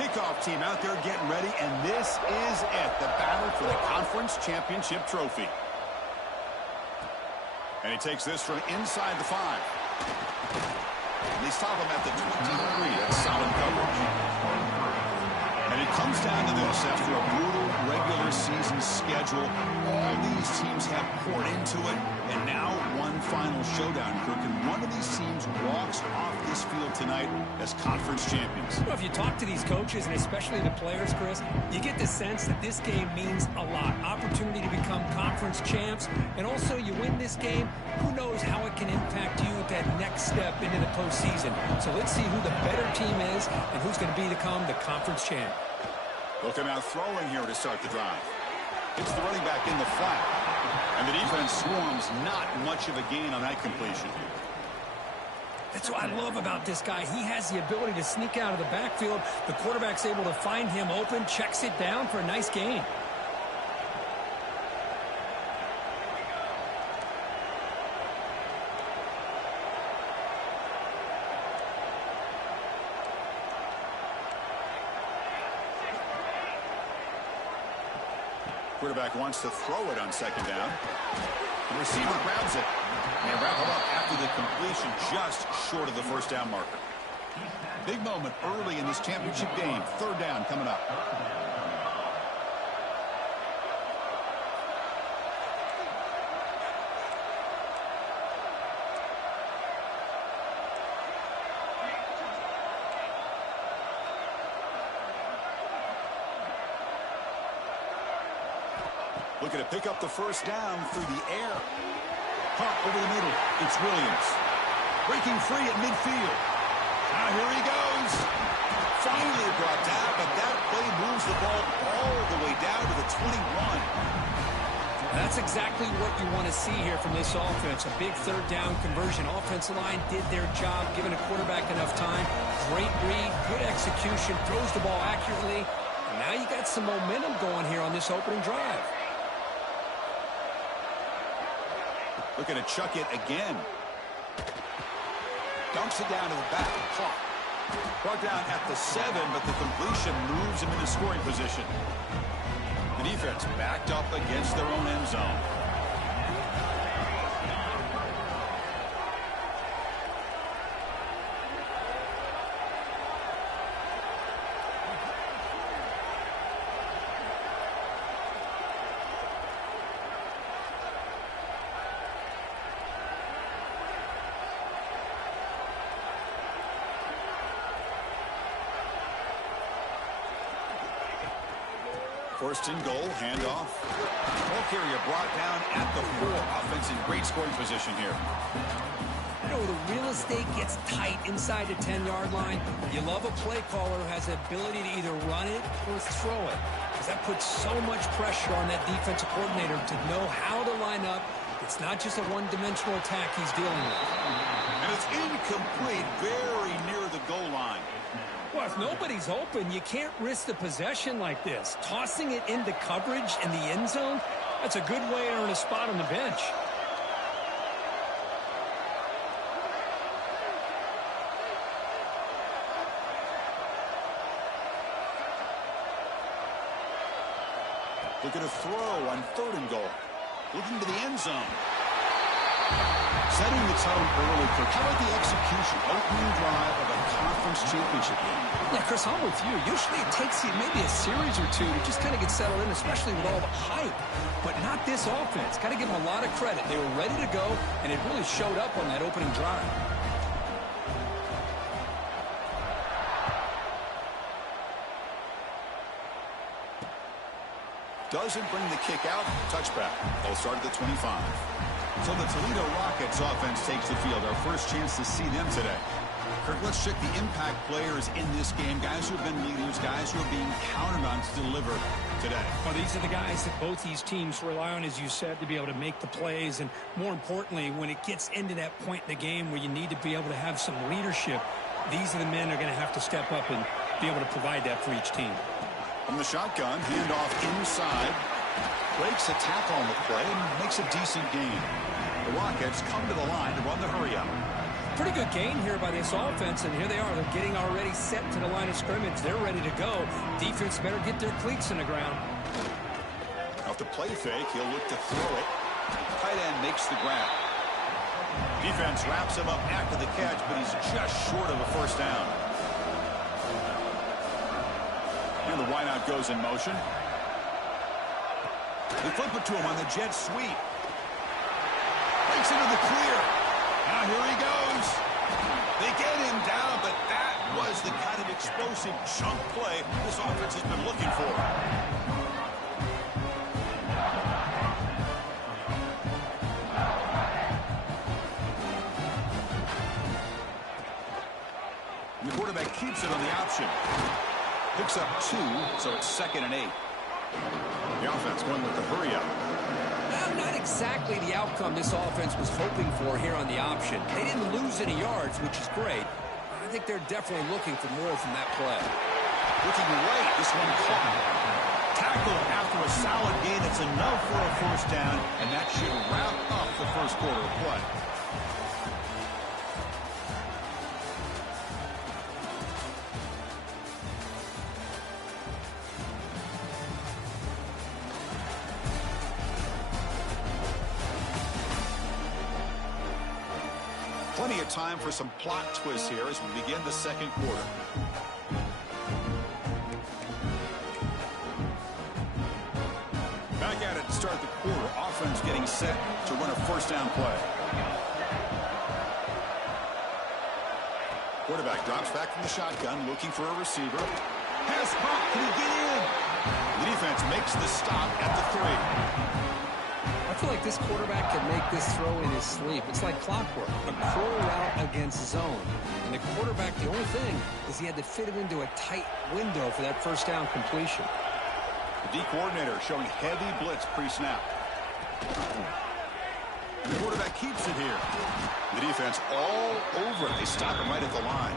Kickoff team out there getting ready, and this is it, the battle for the conference championship trophy. And he takes this from inside the 5. And they stop him at the 23. That's solid coverage. And it comes down to this. After a brutal regular season schedule, all these teams have poured into it, and now one final showdown, Kirk. And one of these teams walks off this field tonight as conference champions. Well, if you talk to these coaches, and especially the players, Chris, you get the sense that this game means a lot. Opportunity to become conference champs, and also you win this game, who knows how it can impact you at that next step into the postseason. So let's see who the better team is and who's going to become the conference champ. Looking out throwing here to start the drive. Hits the running back in the flat. And the defense swarms, not much of a gain on that completion. That's what I love about this guy. He has the ability to sneak out of the backfield. The quarterback's able to find him open, checks it down for a nice gain. Quarterback wants to throw it on second down. The receiver grabs it. And wrap it up after the completion, just short of the first down marker. Big moment early in this championship game. Third down coming up. Looking to pick up the first down through the air. Pump over the middle. It's Williams. Breaking free at midfield. Now here he goes. Finally brought down, but that play moves the ball all the way down to the 21. That's exactly what you want to see here from this offense. A big third down conversion. Offensive line did their job, giving a quarterback enough time. Great read, good execution, throws the ball accurately. And now you got some momentum going here on this opening drive. Looking to chuck it again. Dunks it down to the back. Clock. Brought down at the 7, but the completion moves him into scoring position. The defense backed up against their own end zone. First and goal, handoff. Ball carrier brought down at the 4. Offense in great scoring position here. You know, the real estate gets tight inside the 10-yard line. You love a play caller who has the ability to either run it or throw it, because that puts so much pressure on that defensive coordinator to know how to line up. It's not just a one-dimensional attack he's dealing with. And it's incomplete, very near the goal line. Well, if nobody's open, you can't risk the possession like this. Tossing it into coverage in the end zone, that's a good way to earn a spot on the bench. Looking to throw on third and goal. Looking to the end zone. Setting the tone early, Kirk. How about the execution? Opening drive of a conference championship game. Yeah, Chris, I'm with you. Usually it takes you maybe a series or two to just kind of get settled in, especially with all the hype. But not this offense. Got to give them a lot of credit. They were ready to go, and it really showed up on that opening drive. Doesn't bring the kick out. Touchback. They'll start at the 25. So the Toledo Rockets offense takes the field. Our first chance to see them today. Kirk, let's check the impact players in this game. Guys who have been leaders, guys who are being counted on to deliver today. Well, these are the guys that both these teams rely on, as you said, to be able to make the plays. And more importantly, when it gets into that point in the game where you need to be able to have some leadership, these are the men that are going to have to step up and be able to provide that for each team. From the shotgun, handoff inside. Breaks a tackle on the play and makes a decent gain. The Rockets come to the line to run the hurry up. Pretty good gain here by this offense, and here they are. They're getting already set to the line of scrimmage. They're ready to go. Defense better get their cleats in the ground. Off the play fake, he'll look to throw it. Tight end makes the grab. Defense wraps him up after the catch, but he's just short of a first down. And the wideout goes in motion. They flip it to him on the jet sweep. Breaks into the clear. Now here he goes. They get him down, but that was the kind of explosive chunk play this offense has been looking for. The quarterback keeps it on the option. Picks up 2, so it's 2nd and 8. The offense going with the hurry up. Well, not exactly the outcome this offense was hoping for here on the option. They didn't lose any yards, which is great. I think they're definitely looking for more from that play. Looking right, this one caught. Tackle after a solid gain. It's enough for a first down, and that should wrap up the first quarter of play. Plenty of time for some plot twists here as we begin the second quarter. Back at it to start the quarter. Offense getting set to run a first down play. Quarterback drops back from the shotgun, looking for a receiver. Pass pop, can he get in? The defense makes the stop at the 3. I feel like this quarterback can make this throw in his sleep. It's like clockwork, a crow route against zone. And the quarterback, the only thing is he had to fit it into a tight window for that first down completion. The D coordinator showing heavy blitz pre-snap. The quarterback keeps it here. The defense all over it. They stop him right at the line.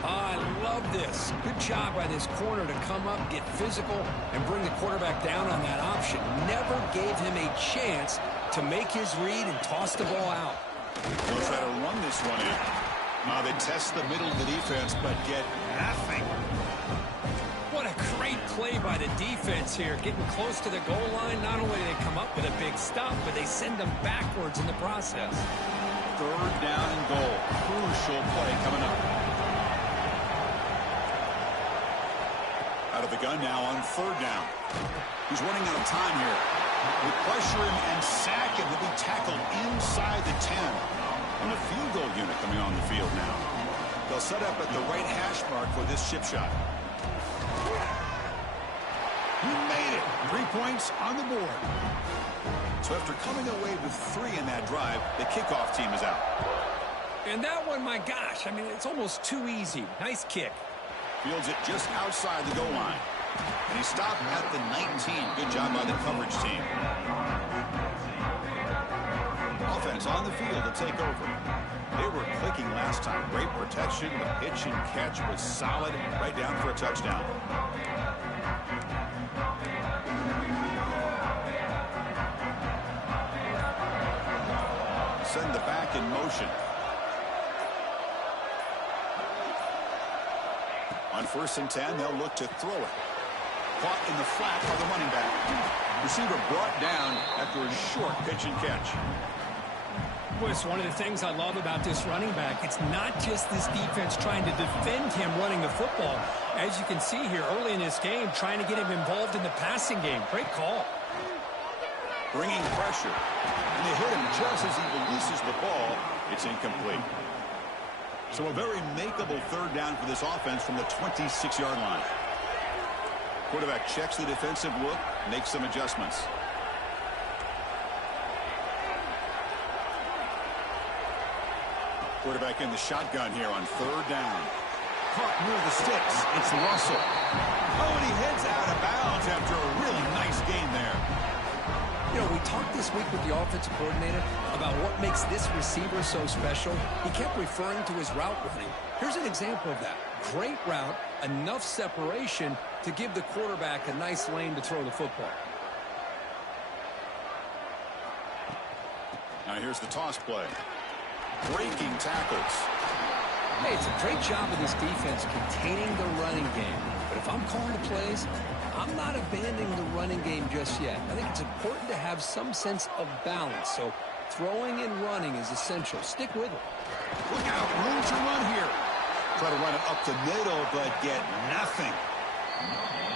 I love this. Good job by this corner to come up, get physical, and bring the quarterback down on that option. Never gave him a chance to make his read and toss the ball out. They'll try to run this one in. They test the middle of the defense, but get nothing. What a great play by the defense here. Getting close to the goal line, not only do they come up with a big stop, but they send them backwards in the process. 3rd down and goal. Crucial play coming up. Out of the gun now on 3rd down. He's running out of time here. They pressure him and sack him. He'll be tackled inside the 10. And the field goal unit coming on the field now. They'll set up at the right hash mark for this chip shot. He made it. 3 points on the board. So after coming away with 3 in that drive, the kickoff team is out. And that one, my gosh, I mean, it's almost too easy. Nice kick. Fields it just outside the goal line. And he stopped at the 19. Good job by the coverage team. Offense on the field to take over. They were clicking last time. Great protection. The pitch and catch was solid. Right down for a touchdown. Send the back in motion. On 1st and 10, they'll look to throw it. Caught in the flat by the running back. Receiver brought down after a short pitch and catch. Well, it's one of the things I love about this running back. It's not just this defense trying to defend him running the football. As you can see here early in this game, trying to get him involved in the passing game. Great call. Bringing pressure. And they hit him just as he releases the ball. It's incomplete. So a very makeable 3rd down for this offense from the 26-yard line. Quarterback checks the defensive look, makes some adjustments. Quarterback in the shotgun here on 3rd down. Caught near the sticks. It's Russell. Oh, and he heads out of bounds after a really nice gain there. You know, we talked this week with the offensive coordinator about what makes this receiver so special. He kept referring to his route running. Here's an example of that. Great route, enough separation to give the quarterback a nice lane to throw the football. Now here's the toss play. breaking tackles. Hey, it's a great job of this defense containing the running game. But if I'm calling the plays, I'm not abandoning the running game just yet. I think it's important to have some sense of balance. So throwing and running is essential. Stick with it. Look out, room to run here. Try to run it up the middle, but get nothing.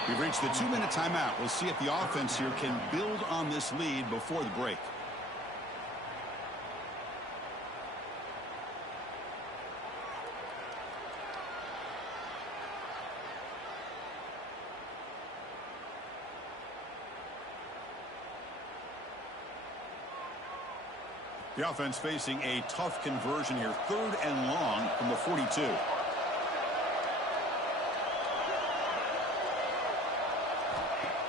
We've reached the 2-minute timeout. We'll see if the offense here can build on this lead before the break. The offense facing a tough conversion here. 3rd and long from the 42.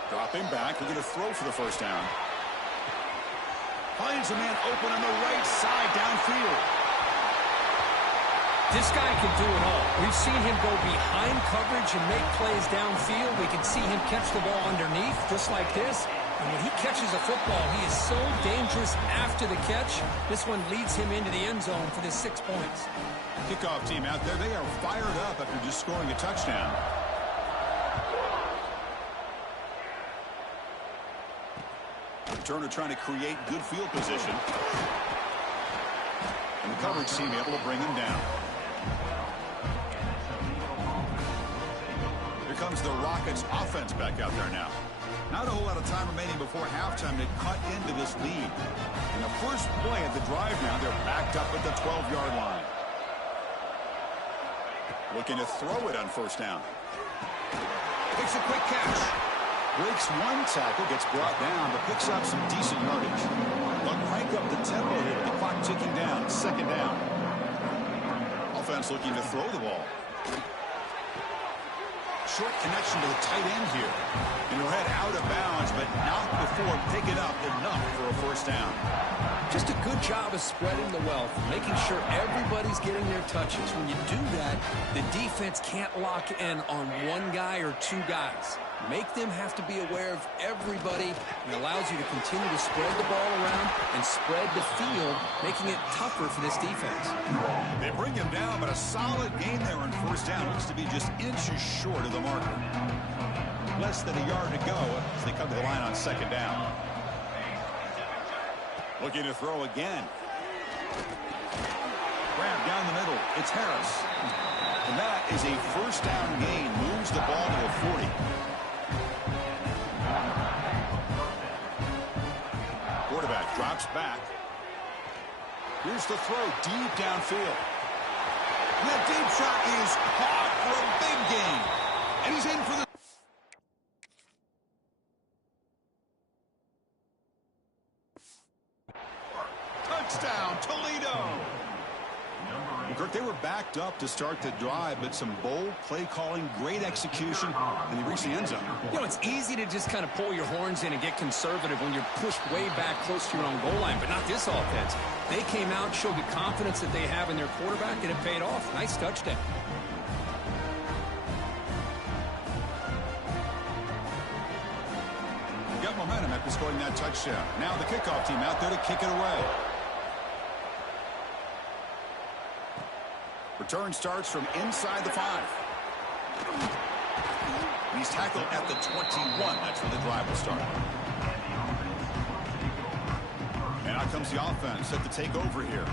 Dropping back, looking to throw for the first down. Finds a man open on the right side downfield. This guy can do it all. We've seen him go behind coverage and make plays downfield. We can see him catch the ball underneath, just like this. And when he catches a football, he is so dangerous after the catch. This one leads him into the end zone for the 6 points. Kickoff team out there, they are fired up after just scoring a touchdown. Returner trying to create good field position. And the coverage team able to bring him down. Here comes the Rockets offense back out there now. Not a whole lot of time remaining before halftime to cut into this lead. In the first play of the drive now, they're backed up at the 12-yard line. Looking to throw it on first down. Takes a quick catch. Breaks one tackle, gets brought down, but picks up some decent yardage. They'll crank up the tempo here with the clock ticking down. 2nd down. Offense looking to throw the ball. Short connection to the tight end here. And he'll head out of bounds, but not before picking up enough for a first down. Just a good job of spreading the wealth, making sure everybody's getting their touches. When you do that, the defense can't lock in on one guy or 2 guys. Make them have to be aware of everybody, and allows you to continue to spread the ball around and spread the field, making it tougher for this defense. They bring him down, but a solid gain there on first down. Looks to be just inches short of the marker. Less than a yard to go as they come to the line on 2nd down. Looking to throw again. Grab down the middle. It's Harris. And that is a first down gain. Moves the ball to the 40. Quarterback drops back. Here's the throw deep downfield. And that deep shot is caught for a big gain. And he's in for the... touchdown, Toledo. Kirk, they were backed up to start the drive, but some bold play calling, great execution, and they reached the end zone. You know, it's easy to just kind of pull your horns in and get conservative when you're pushed way back close to your own goal line, but not this offense. They came out, showed the confidence that they have in their quarterback, and it paid off. Nice touchdown. Got momentum after scoring that touchdown. Now the kickoff team out there to kick it away. Return starts from inside the 5. He's tackled at the 21. That's where the drive will start. And out comes the offense set to take over here.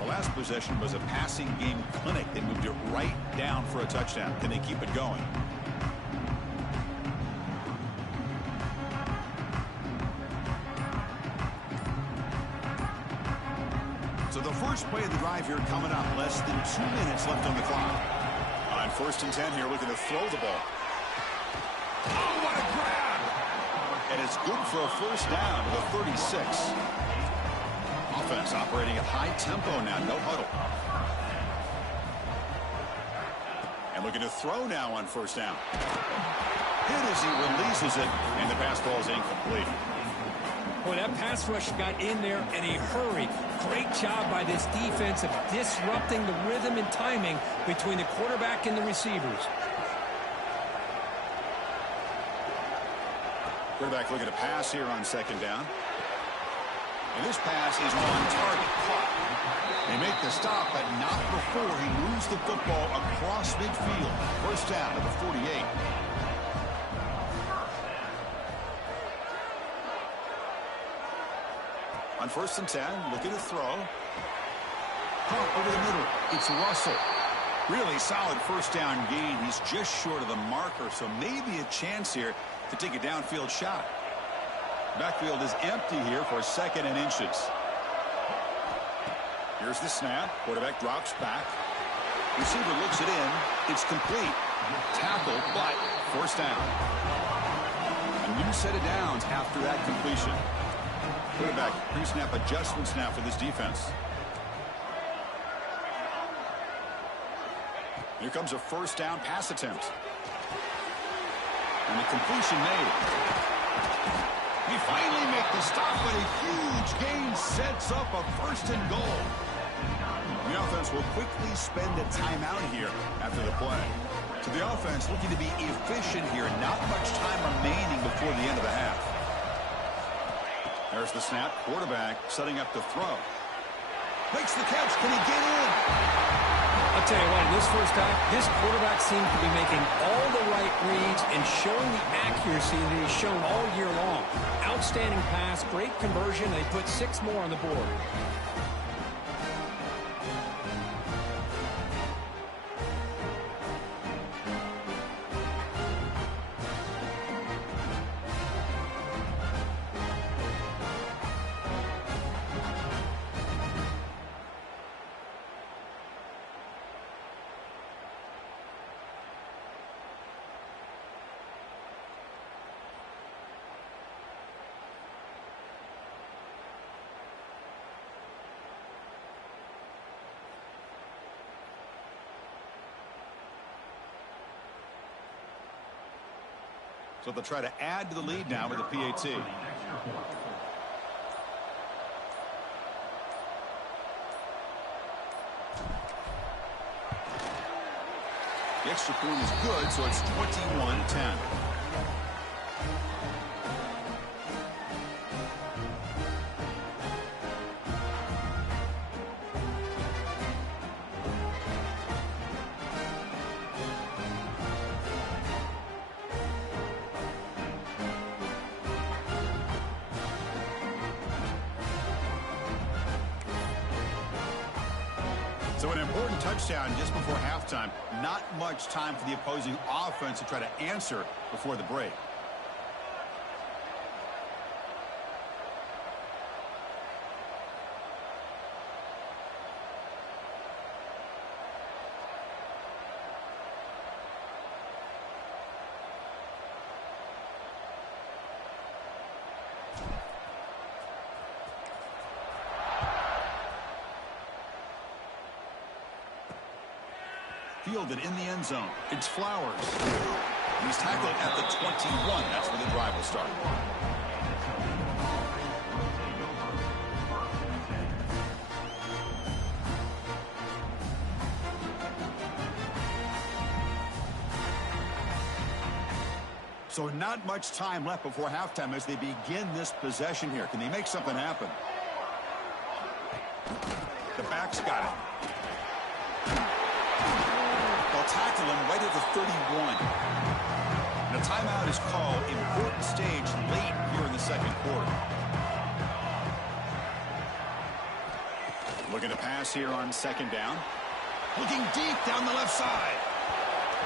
The last possession was a passing game clinic. They moved it right down for a touchdown. Can they keep it going? So the first play of the drive here coming up. Less than 2 minutes left on the clock. On 1st and 10 here, looking to throw the ball. Oh, what a grab! And it's good for a first down to the 36. Offense operating at high tempo now, no huddle. And looking to throw now on first down. Hit as he releases it, and the pass ball is incomplete. Boy, that pass rush got in there in a hurry. Great job by this defense of disrupting the rhythm and timing between the quarterback and the receivers. Quarterback looking to pass here on 2nd down. And this pass is on target. Caught. They make the stop, but not before he moves the football across midfield. First down to the 48. On 1st and 10, looking to throw. Pump over the middle. It's Russell. Really solid first down gain. He's just short of the marker, so maybe a chance here to take a downfield shot. Backfield is empty here for 2nd and inches. Here's the snap. Quarterback drops back. Receiver looks it in. It's complete. Tackle, but first down. A new set of downs after that completion. Quarterback pre-snap adjustments now for this defense. Here comes a first down pass attempt. And the completion made. He finally makes the stop, but a huge gain sets up a 1st and goal. The offense will quickly spend a timeout here after the play. So the offense looking to be efficient here. Not much time remaining before the end of the half. There's the snap. Quarterback setting up the throw. Makes the catch. Can he get in? I'll tell you what, in this first half, this quarterback seemed to be making all the right reads and showing the accuracy that he's shown all year long. Outstanding pass, great conversion. They put 6 more on the board. So they'll try to add to the lead now with the PAT. The extra point is good, so it's 21-10. So an important touchdown just before halftime. Not much time for the opposing offense to try to answer before the break. Fielded in the end zone. It's Flowers. He's tackled at the 21. That's where the drive will start. So not much time left before halftime as they begin this possession here. Can they make something happen? The back's got it. Tackle him right at the 31. And a timeout is called. Important stage late here in the 2nd quarter. Looking to pass here on 2nd down. Looking deep down the left side.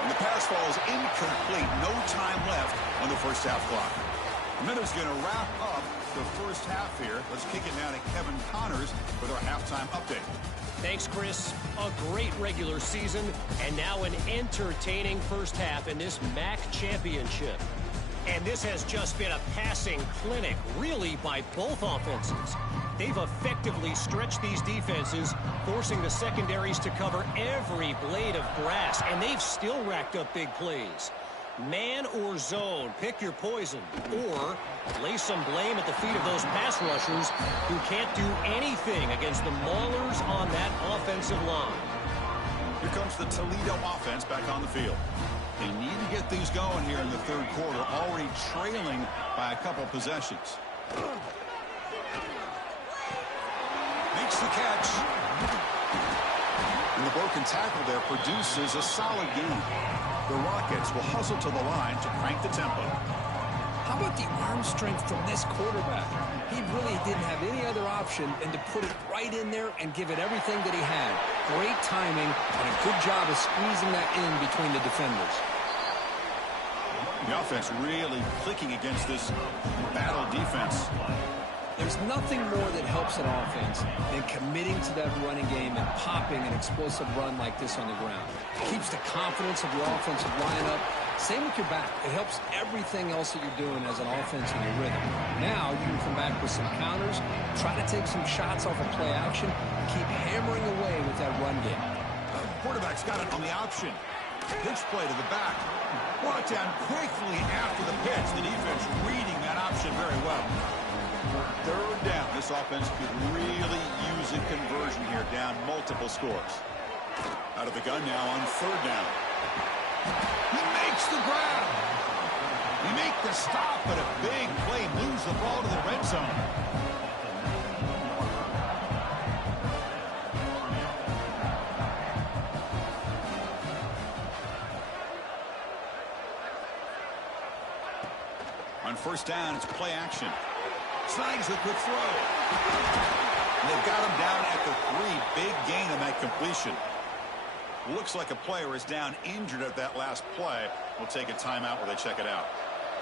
And the pass falls incomplete. No time left on the first half clock. And then it's going to wrap up the first half here. Let's kick it now to Kevin Connors with our halftime update. Thanks, Chris. A great regular season, and now an entertaining first half in this MAC championship. And this has just been a passing clinic, really, by both offenses. They've effectively stretched these defenses, forcing the secondaries to cover every blade of grass, and they've still racked up big plays. Man or zone, pick your poison, or lay some blame at the feet of those pass rushers who can't do anything against the maulers on that offensive line. Here comes the Toledo offense back on the field. They need to get things going here in the 3rd quarter, already trailing by a couple possessions. makes the catch. And the broken tackle there produces a solid gain. The Rockets will hustle to the line to crank the tempo. How about the arm strength from this quarterback? He really didn't have any other option than to put it right in there and give it everything that he had. Great timing and a good job of squeezing that in between the defenders. The offense really clicking against this battle defense. There's nothing more that helps an offense than committing to that running game and popping an explosive run like this on the ground. It keeps the confidence of your offensive line up. Same with your back. It helps everything else that you're doing as an offense in your rhythm. Now you can come back with some counters, try to take some shots off of play action, and keep hammering away with that run game. Quarterback's got it on the option. Pitch play to the back. Brought down quickly after the pitch. The defense reading that option very well. Third down. This offense could really use a conversion here, down multiple scores. Out of the gun now on third down. He makes the grab. He make the stop, but a big play moves the ball to the red zone. On first down, it's play action. Snags a quick throw. And they've got him down at the 3. Big gain on that completion. Looks like a player is down injured at that last play. We'll take a timeout while they check it out.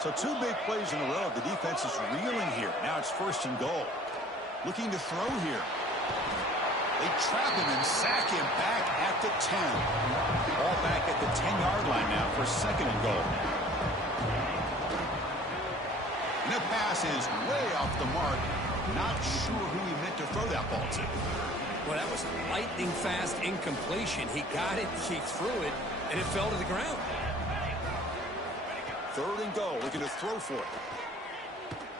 So 2 big plays in a row. The defense is reeling here. Now it's first and goal. Looking to throw here. They trap him and sack him back at the 10. All back at the 10-yard line now for second and goal. And the pass is way off the mark. Not sure who he meant to throw that ball to. Well, that was a lightning-fast incompletion. He got it, he threw it, and it fell to the ground. Third and goal, looking to throw for it.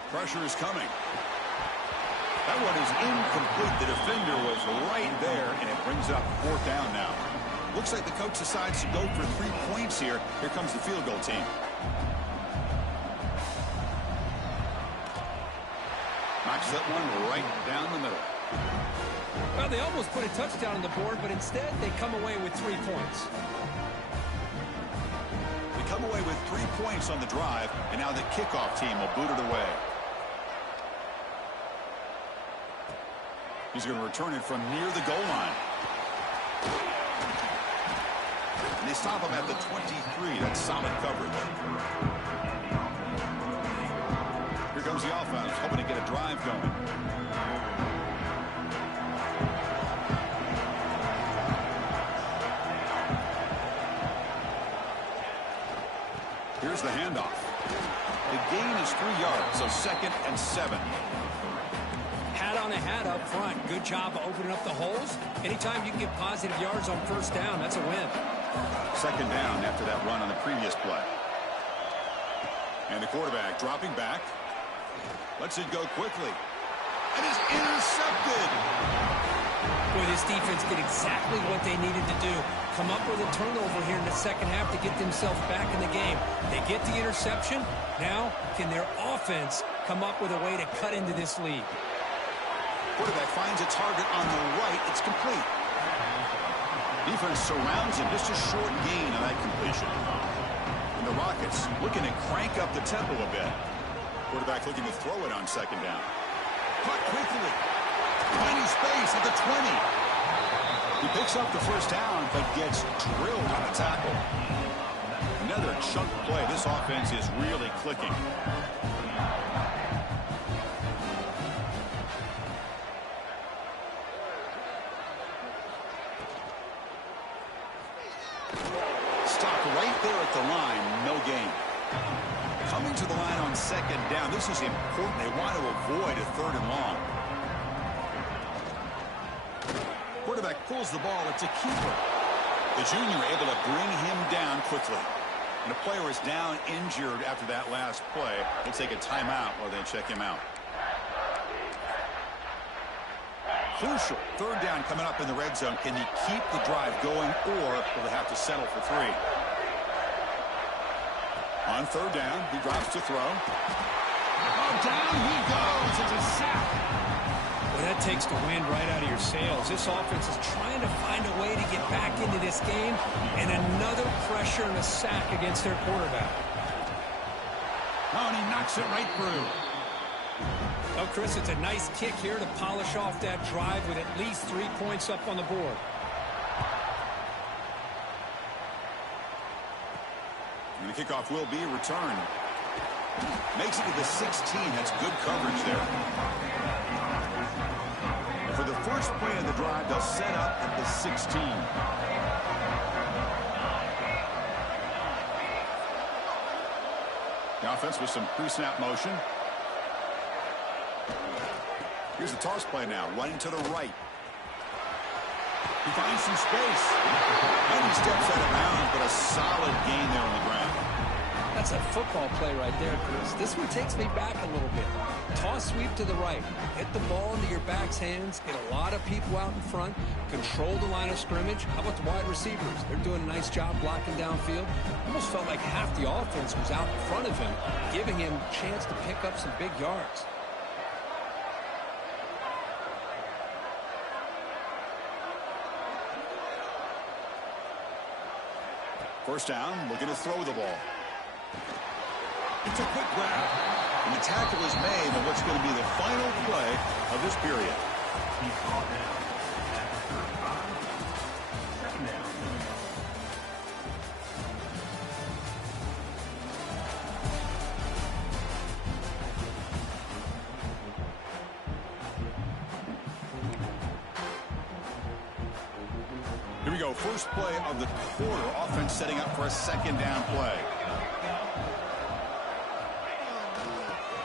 Pressure is coming. That one is incomplete. The defender was right there, and it brings up fourth down now. Looks like the coach decides to go for 3 points here. Here comes the field goal team. Knocks that one right down the middle. Well, they almost put a touchdown on the board, but instead they come away with 3 points. They come away with 3 points on the drive, and now the kickoff team will boot it away. He's going to return it from near the goal line. And they stop him at the 23. That's solid coverage. Here comes the offense, hoping to get a drive going. Here's the handoff. The gain is 3 yards, so 2nd and 7. Hat on a hat up front. Good job of opening up the holes. Anytime you can get positive yards on first down, that's a win. 2nd down after that run on the previous play. And the quarterback dropping back. Lets it go quickly. And is intercepted. Boy, this defense did exactly what they needed to do. Come up with a turnover here in the second half to get themselves back in the game. They get the interception. Now, can their offense come up with a way to cut into this lead? Quarterback finds a target on the right. It's complete. Defense surrounds him. Just a short gain on that completion. And the Rockets looking to crank up the tempo a bit. Quarterback looking to throw it on 2nd down. Cut quickly. Tiny space at the 20. He picks up the first down, but gets drilled on the tackle. Another chunk play. This offense is really clicking. Stopped right there at the line. No gain. Coming to the line on 2nd down. This is important. They want to avoid a 3rd and long. Quarterback pulls the ball. It's a keeper. The junior able to bring him down quickly. And the player is down injured after that last play. We'll take a timeout while they check him out. Crucial. 3rd down coming up in the red zone. Can he keep the drive going, or will they have to settle for 3? On 3rd down, he drops to throw. Oh, down he goes. It's a sack. Well, that takes the wind right out of your sails. This offense is trying to find a way to get back into this game, and another pressure and a sack against their quarterback. Oh, and he knocks it right through. Oh, Chris, it's a nice kick here to polish off that drive with at least 3 points up on the board. And the kickoff will be a return. Makes it to the 16. That's good coverage there. And for the first play of the drive, they'll set up at the 16. The offense with some pre-snap motion. Here's the toss play now, running to the right. He finds some space. And he steps out of bounds, but a solid gain there on the ground. That's a football play right there, Chris. This one takes me back a little bit. Toss sweep to the right. Hit the ball into your back's hands. Get a lot of people out in front. Control the line of scrimmage. How about the wide receivers? They're doing a nice job blocking downfield. Almost felt like half the offense was out in front of him, giving him a chance to pick up some big yards. First down, looking to throw the ball. It's a quick grab. And the tackle is made on what's going to be the final play of this period. Here we go. First play of the quarter. Offense setting up for a second down play.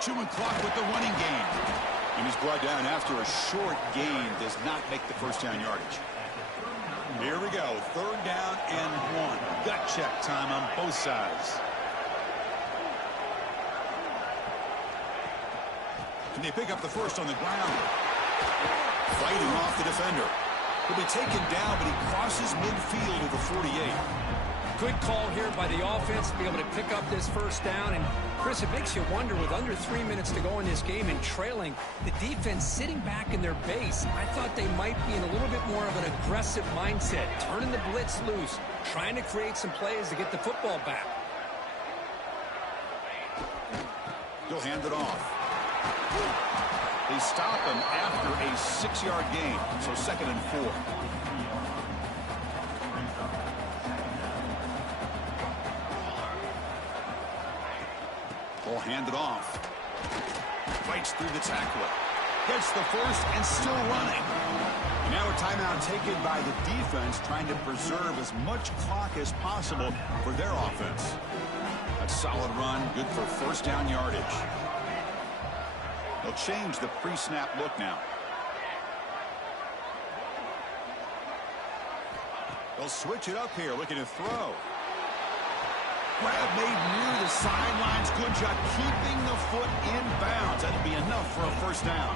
Chewing clock with the running game. And he's brought down after a short gain. Does not make the first down yardage. Here we go. Third down and 1. Gut check time on both sides. Can they pick up the first on the ground? Fighting off the defender. He'll be taken down, but he crosses midfield at the 48. Good call here by the offense to be able to pick up this first down. And, Chris, it makes you wonder, with under 3 minutes to go in this game and trailing, the defense sitting back in their base. I thought they might be in a little bit more of an aggressive mindset, turning the blitz loose, trying to create some plays to get the football back. He'll hand it off. They stop him after a 6-yard gain, so second and 4. Ball handed off. Fights through the tackler. Gets the first and still running. Now a timeout taken by the defense, trying to preserve as much clock as possible for their offense. A solid run, good for first down yardage. They'll change the pre-snap look now. They'll switch it up here, looking to throw. Grab made near the sidelines. Good job keeping the foot in bounds. That'll be enough for a first down.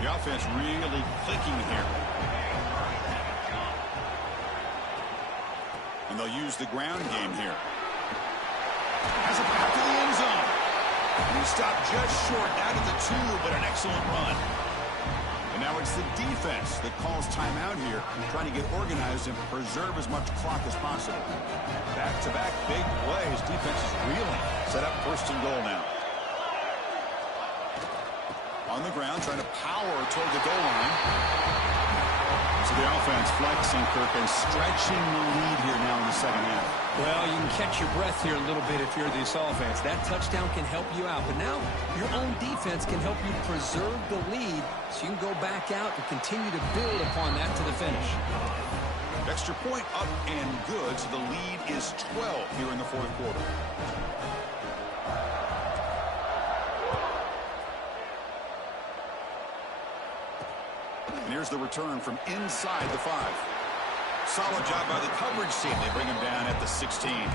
The offense really clicking here. And they'll use the ground game here. Has it back to the end zone. And he stopped just short out of the 2, but an excellent run. And now it's the defense that calls timeout here, trying to get organized and preserve as much clock as possible. Back-to-back big plays. Defense is reeling. Set up first and goal now. On the ground, trying to power toward the goal line. So the offense flexing, Kirk, and stretching the lead here now in the second half. Well, you can catch your breath here a little bit if you're this offense. That touchdown can help you out. But now your own defense can help you preserve the lead so you can go back out and continue to build upon that to the finish. Extra point up and good, so the lead is 12 here in the fourth quarter. And here's the return from inside the 5. Solid job by the coverage team. They bring him down at the 16. Here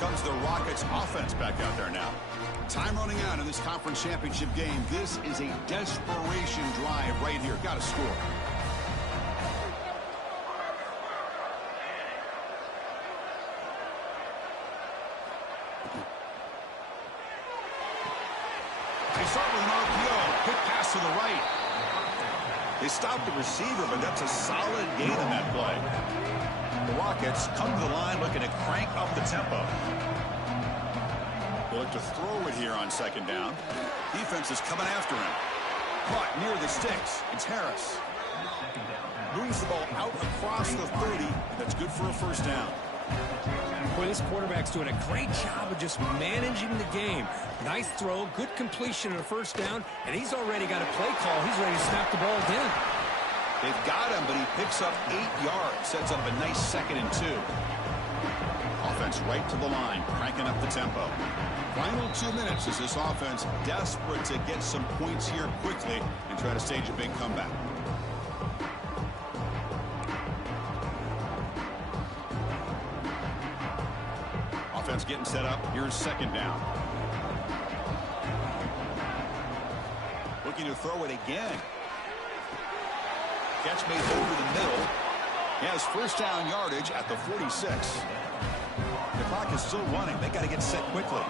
comes the Rockets offense back out there now. Time running out in this conference championship game. This is a desperation drive right here. Got to score. They start with an RPO. Quick pass to the right. They stopped the receiver, but that's a solid gain on that play. The Rockets come to the line looking to crank up the tempo. They look to throw it here on second down. Defense is coming after him. Caught near the sticks. It's Harris. Moves the ball out across the 30. That's good for a first down. Boy, this quarterback's doing a great job of just managing the game. Nice throw, good completion on a first down, and he's already got a play call. He's ready to snap the ball again. They've got him, but he picks up 8 yards. Sets up a nice 2nd and 2. Offense right to the line, cranking up the tempo. Final 2 minutes as this offense desperate to get some points here quickly and try to stage a big comeback. Offense getting set up. Here's second down. Looking to throw it again. Catch made over the middle. He has first down yardage at the 46. The clock is still running. They got to get set quickly.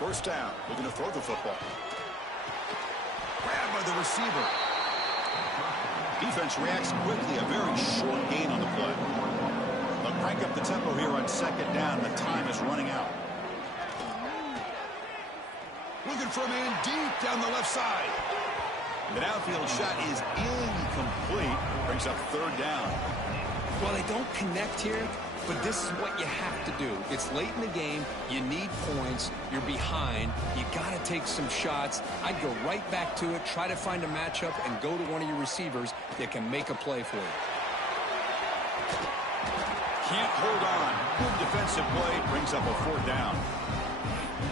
First down. Looking to throw the football. Grabbed by the receiver. Defense reacts quickly. A very short gain on the play. They'll crank up the tempo here on second down. The time is running out. Looking for a man deep down the left side. The downfield shot is incomplete. Brings up third down. Well, they don't connect here, but this is what you have to do. It's late in the game. You need points. You're behind. You got to take some shots. I'd go right back to it, try to find a matchup, and go to one of your receivers that can make a play for you. Can't hold on. Good defensive play. Brings up a fourth down.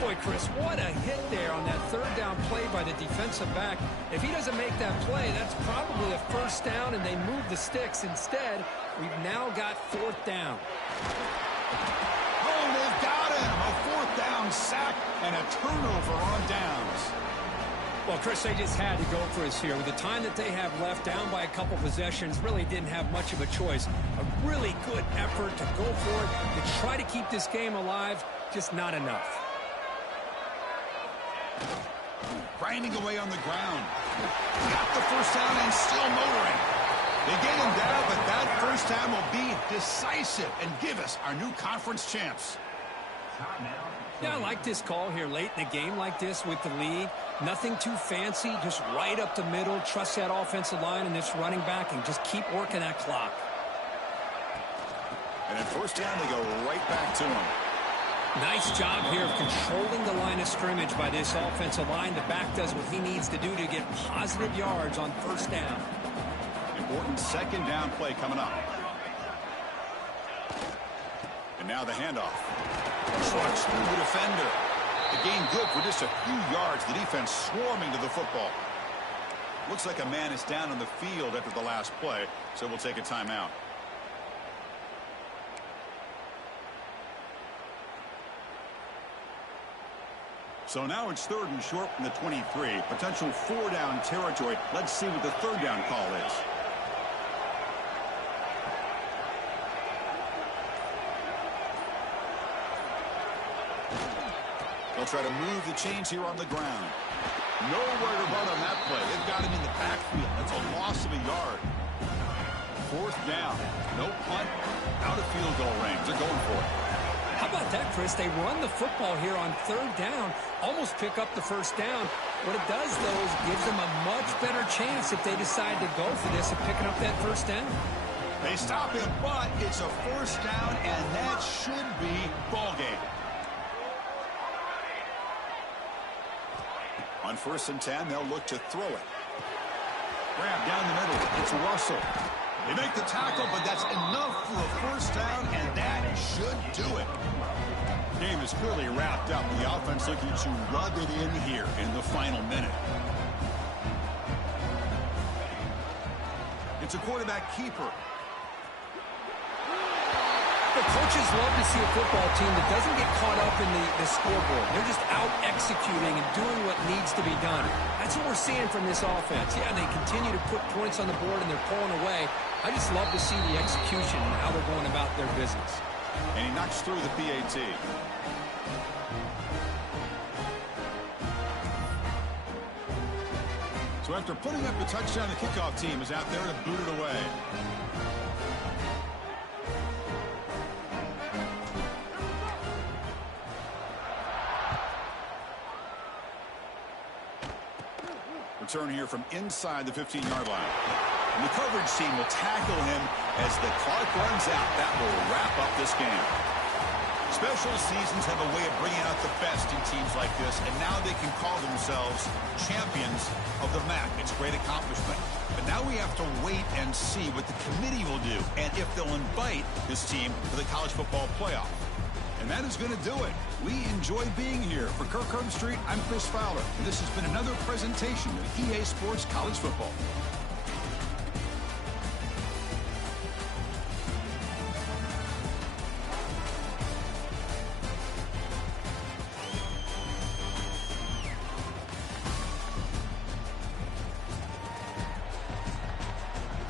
Boy, Chris, what a hit there on that third down play by the defensive back. If he doesn't make that play, that's probably a first down, and they move the sticks. Instead, we've now got fourth down. Oh, they've got him. A fourth down sack and a turnover on downs. Well, Chris, they just had to go for us here. With the time that they have left, down by a couple possessions, really didn't have much of a choice. A really good effort to go for it, to try to keep this game alive, just not enough. Grinding away on the ground. Got the first down and still motoring. They get him down, but that first down will be decisive and give us our new conference champs. Yeah, I like this call here late in a game like this with the lead. Nothing too fancy, just right up the middle. Trust that offensive line and this running back and just keep working that clock. And at first down, they go right back to him. Nice job here of controlling the line of scrimmage by this offensive line. The back does what he needs to do to get positive yards on first down. Important second down play coming up. And now the handoff. Trucks through the defender. The gain good for just a few yards. The defense swarming to the football. Looks like a man is down on the field after the last play, so we'll take a timeout. So now it's third and short from the 23. Potential four-down territory. Let's see what the third down call is. They'll try to move the chains here on the ground. Nowhere to run on that play. They've got him in the backfield. That's a loss of a yard. Fourth down. No punt. Out of field goal range. They're going for it. How about that, Chris? They run the football here on third down, almost pick up the first down. What it does, though, is gives them a much better chance if they decide to go for this of picking up that first down. They stop him, but it's a first down, and that should be ball game. On 1st and 10, they'll look to throw it. Grab down the middle. It's Russell. They make the tackle, but that's enough for a first down, and that should do it. Game is clearly wrapped up. The offense looking to rub it in here in the final minute. It's a quarterback keeper. The coaches love to see a football team that doesn't get caught up in the scoreboard. They're just out executing and doing what needs to be done. That's what we're seeing from this offense. Yeah, they continue to put points on the board and they're pulling away. I just love to see the execution and how they're going about their business. And he knocks through the PAT. So after putting up the touchdown, the kickoff team is out there to boot it away. Return here from inside the 15-yard line. And the coverage team will tackle him as the clock runs out. That will wrap up this game. Special seasons have a way of bringing out the best in teams like this, and now they can call themselves champions of the MAC. It's a great accomplishment. But now we have to wait and see what the committee will do and if they'll invite this team to the college football playoff. And that is going to do it. We enjoy being here. For Kirk Street, I'm Chris Fowler, and this has been another presentation of EA Sports College Football.